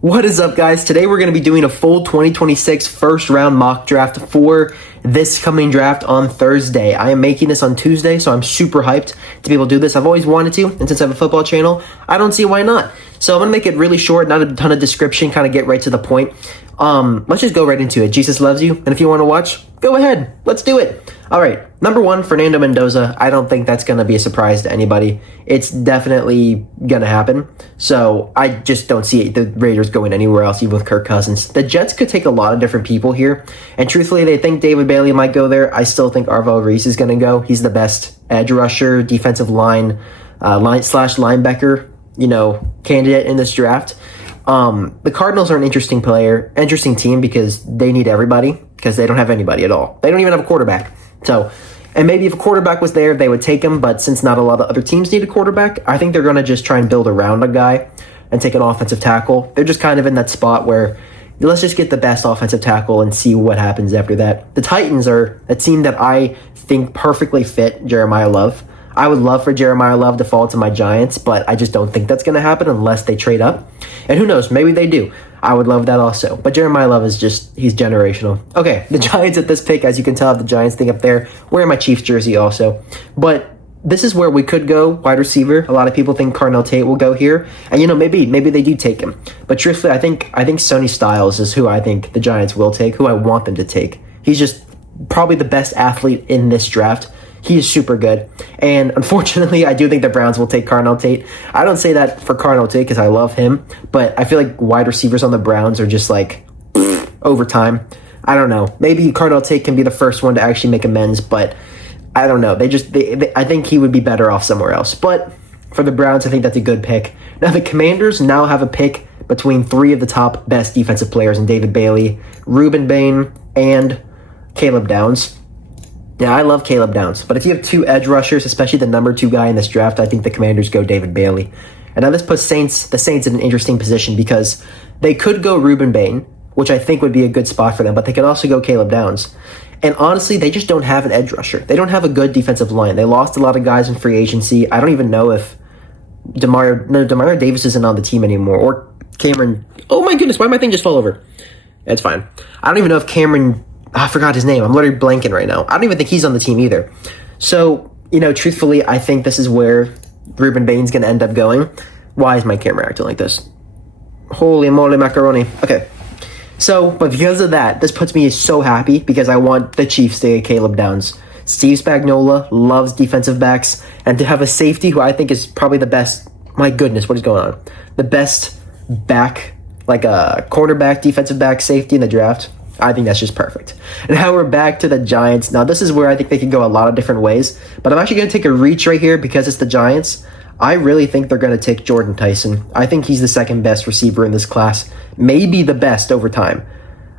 What is up, guys? Today we're going to be doing a full 2026 first round mock draft for this coming draft on Thursday. I am making this on Tuesday, so I'm super hyped to be able to do this. I've always wanted to, and since I have a football channel, I don't see why not. So I'm going to make it really short, not a ton of description, kind of get right to the point. Let's just go right into it. Jesus loves you, and if you want to watch, go ahead. Let's do it. All right, number one, Fernando Mendoza. I don't think that's going to be a surprise to anybody. It's definitely going to happen. So I just don't see the Raiders going anywhere else, even with Kirk Cousins. The Jets could take a lot of different people here, and truthfully, they think David Bailey might go there. I still think Arvell Reese is going to go. He's the best edge rusher, defensive line slash linebacker, candidate in this draft. The Cardinals are an interesting team because they need everybody because they don't have anybody at all. They don't even have a quarterback. So, and maybe if a quarterback was there, they would take him. But since not a lot of other teams need a quarterback, I think they're going to just try and build around a guy and take an offensive tackle. They're just kind of in that spot where let's just get the best offensive tackle and see what happens after that. The Titans are a team that I think perfectly fit Jeremiah Love. I would love for Jeremiah Love to fall to my Giants, but I just don't think that's going to happen unless they trade up. And who knows, maybe they do. I would love that also. But Jeremiah Love is he's generational. Okay, the Giants at this pick, as you can tell, I have the Giants thing up there. Wearing my Chiefs jersey also. But this is where we could go, wide receiver. A lot of people think Carnell Tate will go here. And, maybe they do take him. But truthfully, I think Sonny Styles is who I think the Giants will take, who I want them to take. He's just probably the best athlete in this draft. He is super good. And unfortunately, I do think the Browns will take Carnell Tate. I don't say that for Carnell Tate because I love him, but I feel like wide receivers on the Browns are just like over time. I don't know. Maybe Carnell Tate can be the first one to actually make amends, but I don't know. I think he would be better off somewhere else. But for the Browns, I think that's a good pick. Now, the Commanders now have a pick between three of the top best defensive players in David Bailey, Ruben Bain, and Caleb Downs. Yeah, I love Caleb Downs, but if you have two edge rushers, especially the number 2 guy in this draft, I think the Commanders go David Bailey. And now this puts the Saints in an interesting position because they could go Ruben Bain, which I think would be a good spot for them, but they could also go Caleb Downs. And honestly, they just don't have an edge rusher. They don't have a good defensive line. They lost a lot of guys in free agency. I don't even know if Demario Davis isn't on the team anymore, or Cameron. Oh my goodness, why did my thing just fall over? It's fine. I don't even know if Cameron. I forgot his name. I'm literally blanking right now. I don't even think he's on the team either. So, truthfully, I think this is where Ruben Bain's going to end up going. Why is my camera acting like this? Holy moly macaroni. Okay. So, but because of that, this puts me so happy because I want the Chiefs to get Caleb Downs. Steve Spagnuolo loves defensive backs, and to have a safety who I think is probably the best. My goodness, what is going on? The best back, like a cornerback, defensive back, safety in the draft. I think that's just perfect. And now we're back to the Giants. Now, this is where I think they can go a lot of different ways, but I'm actually going to take a reach right here because it's the Giants. I really think they're going to take Jordan Tyson. I think he's the second best receiver in this class, maybe the best over time.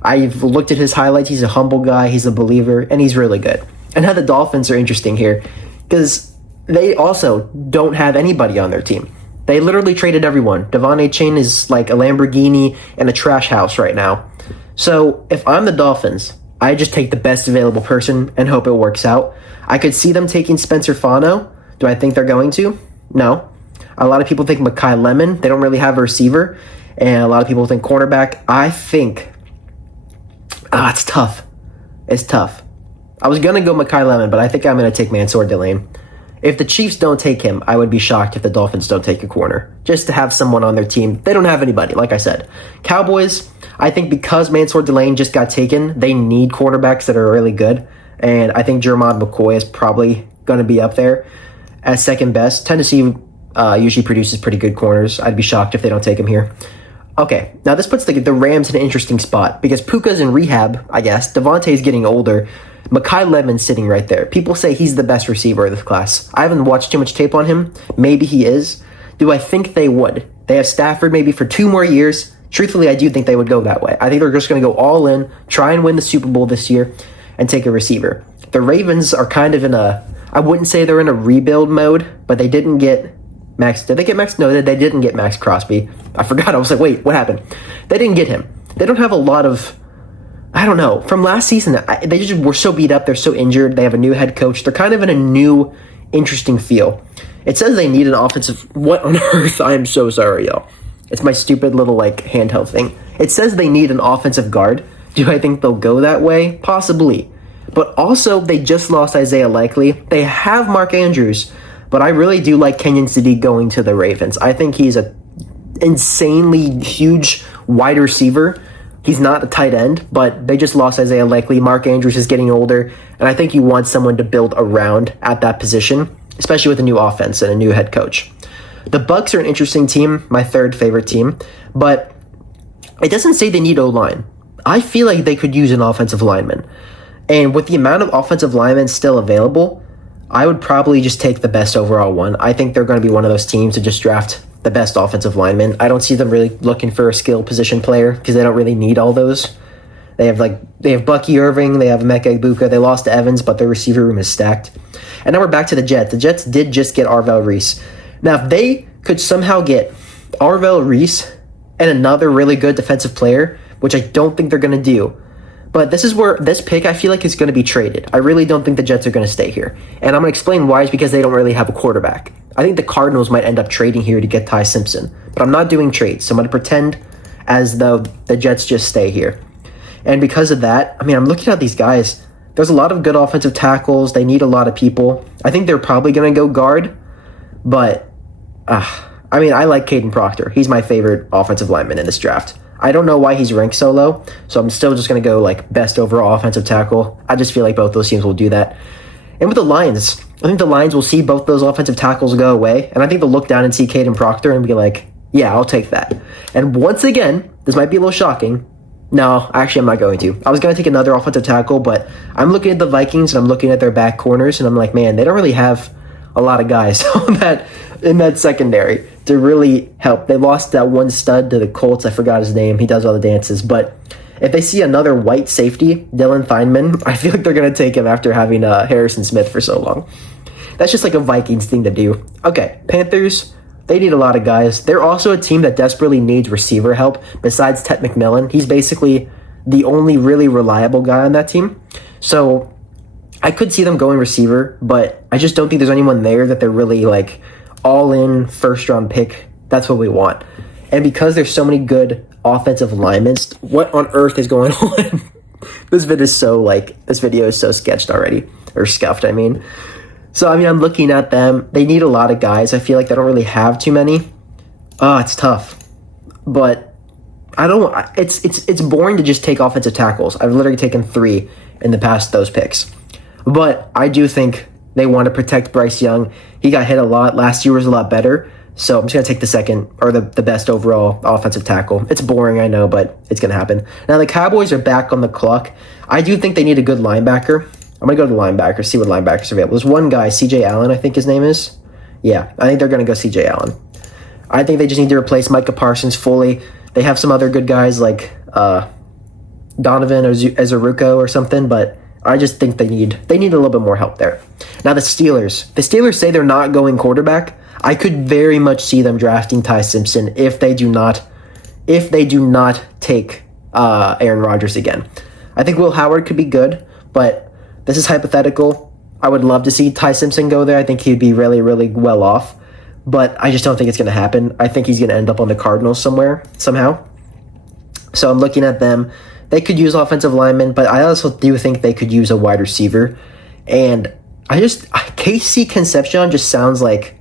I've looked at his highlights. He's a humble guy. He's a believer, and he's really good. And how the Dolphins are interesting here because they also don't have anybody on their team. They literally traded everyone. Devon Achane is like a Lamborghini and a trash house right now. So if I'm the Dolphins, I just take the best available person and hope it works out. I could see them taking Spencer Fano. Do I think they're going to? No. A lot of people think Mekhi Lemon. They don't really have a receiver. And a lot of people think cornerback. I think... it's tough. It's tough. I was going to go Mekhi Lemon, but I think I'm going to take Mansour Delane. If the Chiefs don't take him, I would be shocked if the Dolphins don't take a corner. Just to have someone on their team. They don't have anybody, like I said. Cowboys... I think because Mansour Delane just got taken, they need quarterbacks that are really good. And I think Jermod McCoy is probably going to be up there as second best. Tennessee usually produces pretty good corners. I'd be shocked if they don't take him here. Okay, now this puts the Rams in an interesting spot because Puka's in rehab, I guess. Devontae's getting older. Mekhi Lemon's sitting right there. People say he's the best receiver of this class. I haven't watched too much tape on him. Maybe he is. Do I think they would? They have Stafford maybe for 2 more years. Truthfully, I do think they would go that way. I think they're just going to go all in, try and win the Super Bowl this year, and take a receiver. The Ravens are kind of I wouldn't say they're in a rebuild mode, but they didn't get Max. Did they get Max? No, they didn't get Max Crosby. I forgot. I was like, wait, what happened? They didn't get him. They don't have a lot of, I don't know. From last season, they just were so beat up. They're so injured. They have a new head coach. They're kind of in a new, interesting feel. It says they need an offensive. What on earth? I am so sorry, y'all. It's my stupid little like handheld thing. It says they need an offensive guard. Do I think they'll go that way? Possibly. But also, they just lost Isaiah Likely. They have Mark Andrews, but I really do like Kenyon Sadiq going to the Ravens. I think he's a insanely huge wide receiver. He's not a tight end, but they just lost Isaiah Likely. Mark Andrews is getting older, and I think you want someone to build around at that position, especially with a new offense and a new head coach. The Bucs are an interesting team, my third favorite team, but it doesn't say they need O-line. I feel like they could use an offensive lineman. And with the amount of offensive linemen still available, I would probably just take the best overall one. I think they're going to be one of those teams to just draft the best offensive lineman. I don't see them really looking for a skill position player because they don't really need all those. They have Bucky Irving, they have Emeka Egbuka, they lost to Evans, but their receiver room is stacked. And now we're back to the Jets. The Jets did just get Arvell Reese. Now, if they could somehow get Arvell Reese and another really good defensive player, which I don't think they're going to do, but this is where this pick I feel like is going to be traded. I really don't think the Jets are going to stay here. And I'm going to explain why. Is because they don't really have a quarterback. I think the Cardinals might end up trading here to get Ty Simpson. But I'm not doing trades, so I'm going to pretend as though the Jets just stay here. And because of that, I mean, I'm looking at these guys. There's a lot of good offensive tackles. They need a lot of people. I think they're probably going to go guard. But, I mean, I like Caden Proctor. He's my favorite offensive lineman in this draft. I don't know why he's ranked so low, so I'm still just going to go like best overall offensive tackle. I just feel like both those teams will do that. And with the Lions, I think the Lions will see both those offensive tackles go away, and I think they'll look down and see Caden Proctor and be like, yeah, I'll take that. And once again, this might be a little shocking. No, actually, I'm not going to. I was going to take another offensive tackle, but I'm looking at the Vikings and I'm looking at their back corners, and I'm like, man, they don't really have a lot of guys in that secondary to really help. They lost that one stud to the Colts. I forgot his name. He does all the dances. But if they see another white safety, Dylan Theinman, I feel like they're going to take him after having Harrison Smith for so long. That's just like a Vikings thing to do. Okay, Panthers, they need a lot of guys. They're also a team that desperately needs receiver help besides Ted McMillan. He's basically the only really reliable guy on that team. So I could see them going receiver, but I just don't think there's anyone there that they're really like all-in first-round pick. That's what we want. And because there's so many good offensive linemen, what on earth is going on? This video is so sketched already, or scuffed, I mean. So, I mean, I'm looking at them. They need a lot of guys. I feel like they don't really have too many. It's tough. But it's boring to just take offensive tackles. I've literally taken 3 in the past those picks. But I do think they want to protect Bryce Young. He got hit a lot. Last year was a lot better. So I'm just going to take the second or the best overall offensive tackle. It's boring, I know, but it's going to happen. Now, the Cowboys are back on the clock. I do think they need a good linebacker. I'm going to go to the linebacker, see what linebackers are available. There's one guy, C.J. Allen, I think his name is. Yeah, I think they're going to go C.J. Allen. I think they just need to replace Micah Parsons fully. They have some other good guys like Donovan or Ezeruco or something, but I just think they need a little bit more help there. Now the Steelers say they're not going quarterback. I could very much see them drafting Ty Simpson if they do not take Aaron Rodgers again. I think Will Howard could be good, but this is hypothetical. I would love to see Ty Simpson go there. I think he'd be really, really well off, but I just don't think it's going to happen. I think he's going to end up on the Cardinals somehow. So I'm looking at them. They could use offensive linemen, but I also do think they could use a wide receiver. And KC Concepcion just sounds like,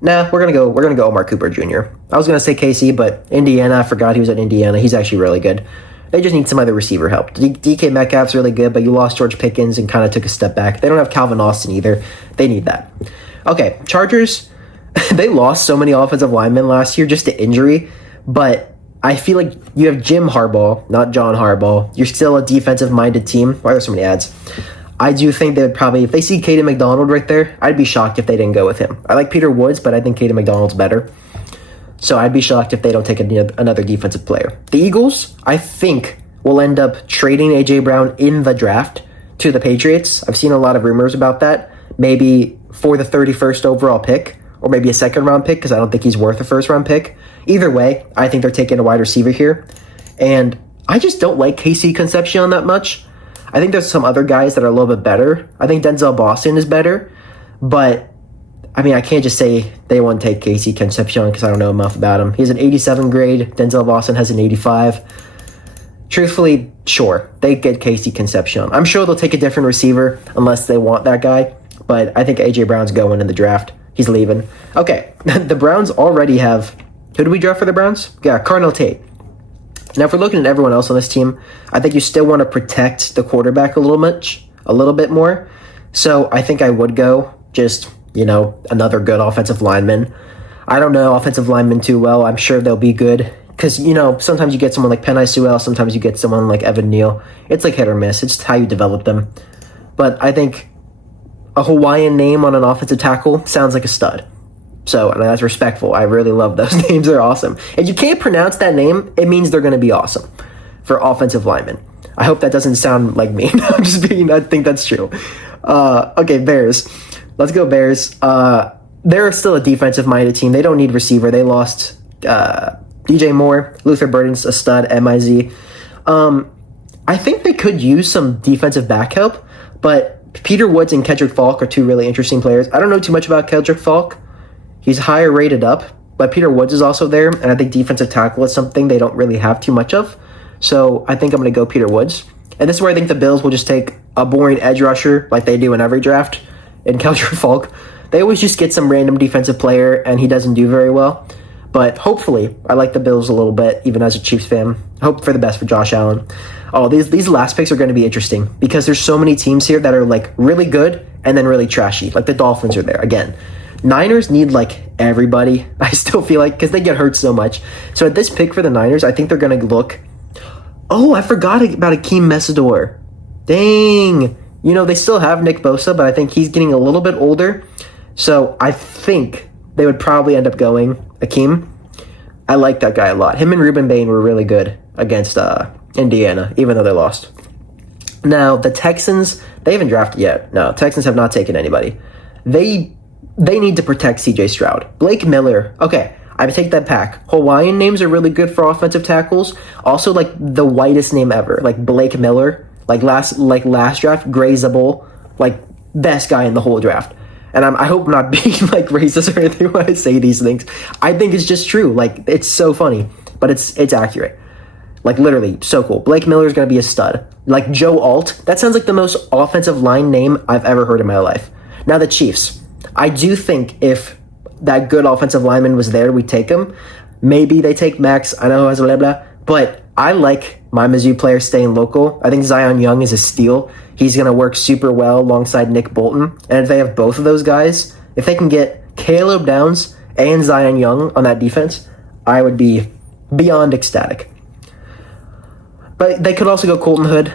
nah, we're gonna go Omar Cooper Jr. I was gonna say KC, but Indiana, I forgot he was at Indiana. He's actually really good. They just need some other receiver help. DK Metcalf's really good, but you lost George Pickens and kind of took a step back. They don't have Calvin Austin either. They need that. Okay, Chargers, they lost so many offensive linemen last year just to injury, but I feel like you have Jim Harbaugh, not John Harbaugh. You're still a defensive-minded team. Why are there so many ads? I do think they would probably, if they see Caden McDonald right there, I'd be shocked if they didn't go with him. I like Peter Woods, but I think Caden McDonald's better. So I'd be shocked if they don't take another defensive player. The Eagles, I think, will end up trading A.J. Brown in the draft to the Patriots. I've seen a lot of rumors about that. Maybe for the 31st overall pick, or maybe a second-round pick, because I don't think he's worth a first-round pick. Either way, I think they're taking a wide receiver here. And I just don't like KC Concepcion that much. I think there's some other guys that are a little bit better. I think Denzel Boston is better. But I mean, I can't just say they won't take Casey Concepcion because I don't know enough about him. He has an 87 grade. Denzel Boston has an 85. Truthfully, sure, they get Casey Concepcion. I'm sure they'll take a different receiver unless they want that guy, but I think A.J. Brown's going in the draft. He's leaving. Okay, the Browns already have... Who did we draft for the Browns? Yeah, Cardinal Tate. Now, if we're looking at everyone else on this team, I think you still want to protect the quarterback a little bit more. So I think I would go just, another good offensive lineman. I don't know offensive linemen too well. I'm sure they'll be good because, sometimes you get someone like Penei Sewell, sometimes you get someone like Evan Neal. It's like hit or miss. It's how you develop them. But I think a Hawaiian name on an offensive tackle sounds like a stud. So, and that's respectful. I really love those names. They're awesome. If you can't pronounce that name, it means they're going to be awesome for offensive linemen. I hope that doesn't sound like me. I think that's true. Okay, Bears. Let's go Bears. They're still a defensive-minded team. They don't need receiver. They lost DJ Moore, Luther Burden's a stud, MIZ. I think they could use some defensive back help, but Peter Woods and Kedrick Falk are two really interesting players. I don't know too much about Kedrick Falk. He's higher rated up, but Peter Woods is also there, and I think defensive tackle is something they don't really have too much of. So I think I'm going to go Peter Woods. And this is where I think the Bills will just take a boring edge rusher like they do in every draft in Kedrick Falk. They always just get some random defensive player, and he doesn't do very well. But hopefully, I like the Bills a little bit, even as a Chiefs fan. Hope for the best for Josh Allen. Oh, these last picks are going to be interesting because there's so many teams here that are like really good and then really trashy. Like the Dolphins are there again. Niners need like everybody, I still feel like, because they get hurt so much. So at this pick for the Niners, I think they're going to look... Oh, I forgot about Akeem Messidor. Dang. They still have Nick Bosa, but I think he's getting a little bit older. So I think they would probably end up going Akeem. I like that guy a lot. Him and Ruben Bain were really good against Indiana, even though they lost. Now, the Texans, they haven't drafted yet. No, Texans have not taken anybody. They need to protect C.J. Stroud. Blake Miller. Okay, I take that back. Hawaiian names are really good for offensive tackles. Also, like the whitest name ever, like Blake Miller. Like last draft, Grazable, like best guy in the whole draft. And I hope I'm not being like racist or anything when I say these things. I think it's just true. Like it's so funny, but it's accurate. Like literally so cool. Blake Miller is gonna be a stud. Like Joe Alt. That sounds like the most offensive line name I've ever heard in my life. Now the Chiefs. I do think if that good offensive lineman was there, we take him. Maybe they take Max. I know has blah blah, but I like my Mizzou player staying local. I think Zion Young is a steal. He's going to work super well alongside Nick Bolton. And if they have both of those guys, if they can get Caleb Downs and Zion Young on that defense, I would be beyond ecstatic. But they could also go Colton Hood.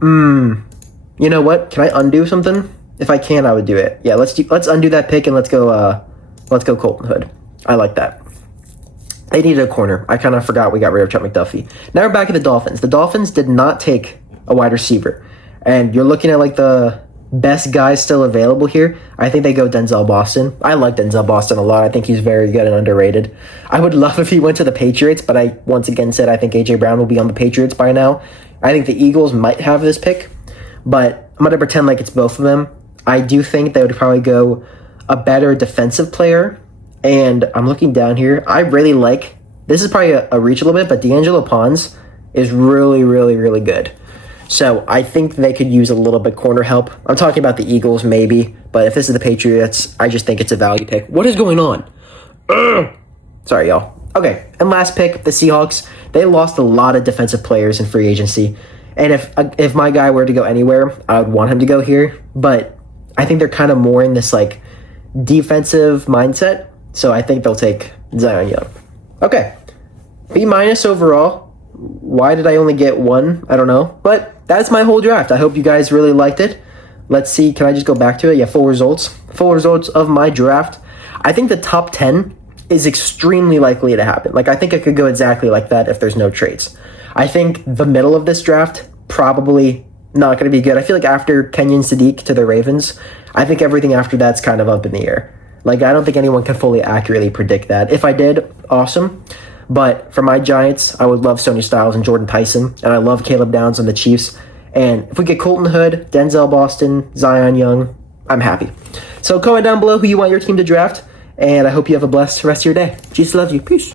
You know what? Can I undo something? If I can, I would do it. Yeah, let's undo that pick and let's go Colton Hood. I like that. They needed a corner. I kind of forgot we got rid of Chuck McDuffie. Now we're back at the Dolphins. The Dolphins did not take a wide receiver. And you're looking at like the best guys still available here. I think they go Denzel Boston. I like Denzel Boston a lot. I think he's very good and underrated. I would love if he went to the Patriots, but I once again said I think A.J. Brown will be on the Patriots by now. I think the Eagles might have this pick, but I'm going to pretend like it's both of them. I do think they would probably go a better defensive player. And I'm looking down here. I really like, this is probably a reach a little bit, but D'Angelo Pons is really, really, really good. So I think they could use a little bit corner help. I'm talking about the Eagles maybe, but if this is the Patriots, I just think it's a value pick. What is going on? Sorry, y'all. Okay, and last pick, the Seahawks. They lost a lot of defensive players in free agency. And if my guy were to go anywhere, I would want him to go here. But I think they're kind of more in this like defensive mindset. So I think they'll take Zion Young. Okay. B- overall. Why did I only get one? I don't know. But that's my whole draft. I hope you guys really liked it. Let's see. Can I just go back to it? Yeah, full results. Full results of my draft. I think the top 10 is extremely likely to happen. Like, I think it could go exactly like that if there's no trades. I think the middle of this draft, probably not going to be good. I feel like after Kenyon Sadiq to the Ravens, I think everything after that's kind of up in the air. Like, I don't think anyone can fully accurately predict that. If I did, awesome. But for my Giants, I would love Sony Styles and Jordan Tyson. And I love Caleb Downs on the Chiefs. And if we get Colton Hood, Denzel Boston, Zion Young, I'm happy. So comment down below who you want your team to draft, and I hope you have a blessed rest of your day. Jesus loves you. Peace.